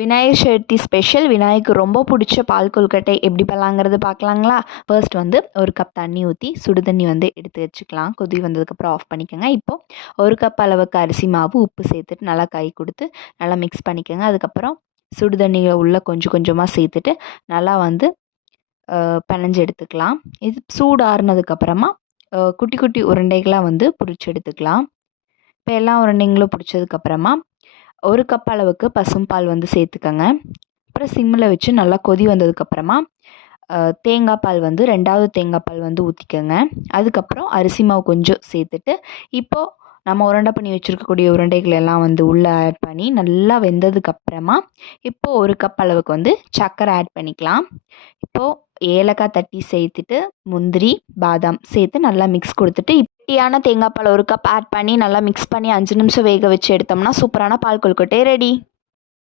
Vinayagar Chaturthi special விநாயகருக்கு ரொம்ப பிடிச்ச பால் கொழுக்கட்டை எப்படி பண்ணலாங்கிறது பார்க்கலாங்களா. ஃபர்ஸ்ட் வந்து ஒரு கப் தண்ணி ஊற்றி சுடு தண்ணி வந்து எடுத்து வச்சுக்கலாம். கொதி வந்ததுக்கப்புறம் ஆஃப் பண்ணிக்கோங்க. இப்போது ஒரு கப் அளவுக்கு அரிசி மாவு உப்பு சேர்த்துட்டு நல்லா கை கொடுத்து நல்லா மிக்ஸ் பண்ணிக்கோங்க. அதுக்கப்புறம் சுடு தண்ணியை உள்ளே கொஞ்சம் கொஞ்சமாக சேர்த்துட்டு நல்லா வந்து பிணைஞ்சு எடுத்துக்கலாம். இது சூடு ஆறுனதுக்கப்புறமா குட்டி குட்டி உருண்டைகளாக வந்து பிடிச்சி எடுத்துக்கலாம். இப்போ எல்லா உருண்டைங்களும் பிடிச்சதுக்கப்புறமா ஒரு கப் அளவுக்கு பசும்பால் வந்து சேர்த்துக்கங்க. அப்புறம் சிம்மில் வச்சு நல்லா கொதி வந்ததுக்கப்புறமா தேங்காய் பால் வந்து 2வது தேங்காய் பால் வந்து ஊற்றிக்கோங்க. அதுக்கப்புறம் அரிசி மாவு கொஞ்சம் சேர்த்துட்டு இப்போது நம்ம உருண்டை பண்ணி வச்சுருக்கக்கூடிய உருண்டைகள் எல்லாம் வந்து உள்ளே ஆட் பண்ணி நல்லா வெந்ததுக்கப்புறமா இப்போது ஒரு கப் அளவுக்கு வந்து சர்க்கரை ஆட் பண்ணிக்கலாம். இப்போது ஏலக்காய் தட்டி சேர்த்துட்டு முந்திரி பாதாம் சேர்த்து நல்லா மிக்ஸ் கொடுத்துட்டு கெட்டியான தேங்காய் பால் ஒரு கப் ஆட் பண்ணி நல்லா மிக்ஸ் பண்ணி 5 நிமிஷம் வேக வச்சு எடுத்தோம்னா சூப்பரான பால் கொழுக்கட்டை ரெடி.